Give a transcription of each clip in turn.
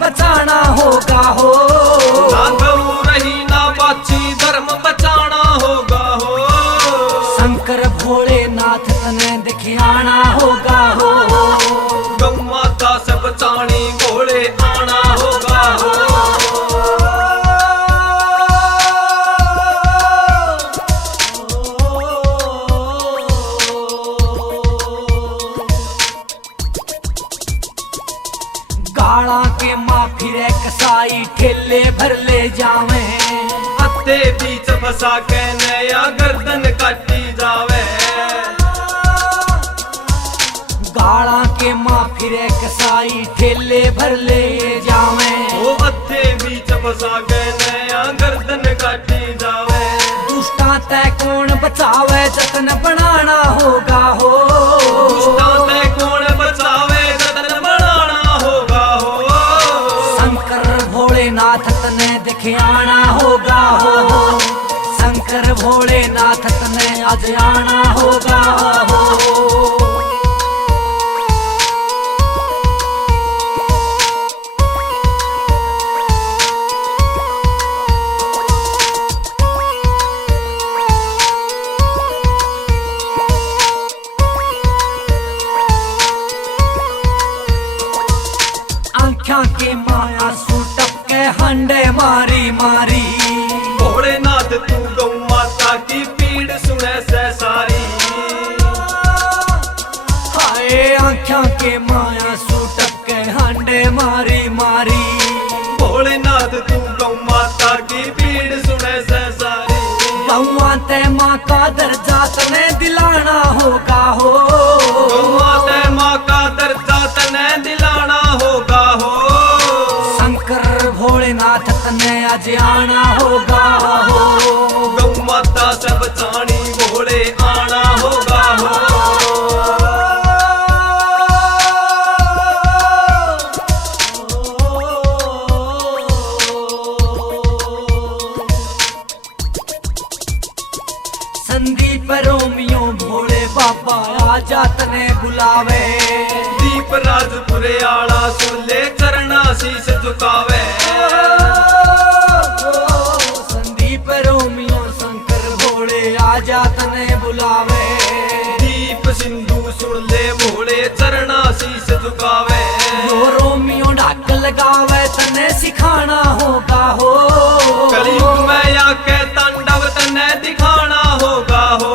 बचाना होगा हो। ना गऊ रही ना बाछी धर्म बचाना होगा हो। शंकर भोलेनाथ तने दिखियाना होगा हो। गौ माता से बचानी भोले आना होगा हो। गाड़ा के माँ फिरे कसाई ठेले भर ले जावे। अत्ते बीच फंसा के नया गर्दन काटी जावे। गाड़ा के माँ फिरे कसाई ठेले भर ले जावे। वो अत्ते बीच फंसा के नया गर्दन काटी जावे। दुष्टा तय कौन बचावे जतन बनाना होगा हो। दुष्टा तय कौन बचावे जतन बनाना होगा हो। शंकर भोलेनाथ तने दिखियाना होगा हो। शंकर भोलेनाथ तने आज आना होगा हो। आँखों की माया सूटप के हंडे मारी मारी। भोलेनाथ तू गौ माता की पीड़ सुने से सारी। हाय आँखों के माया सूटप के हंडे मारी मारी। भोलेनाथ तू गौ माता की पीड़ सुने से सारी। गौआ ते माँ का दर्जा तने दिलाना होगा हो। गौआ ते माँ का दर्जा तने दिलाना होगा हो। शंकर भोलेनाथ तने आज आना होगा हो। गौ माता से बचानी भोले आना होगा हो। संदीप रोमियो भोले बाबा आजा तने बुलावे। दीप राजपुरे आला सुले चरना शीश झुकावे। संदीप रोमियो शंकर भोले आजा तने बुलावे। दीप सिंधु सुन ले भोले चरना शीश झुकावे। यो रोमियो ढाक लगावे तने सिखाना होगा हो। कलयुग में आके तांडव तने दिखाना होगा हो।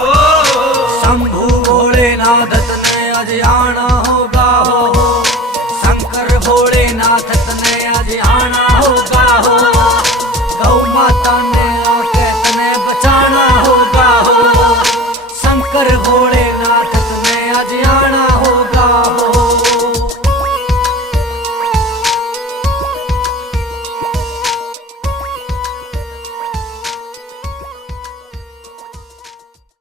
शंभु भोलेनाथ तने आज आना होगा हो। शंकर भोलेनाथ तने आज आना होगा हो।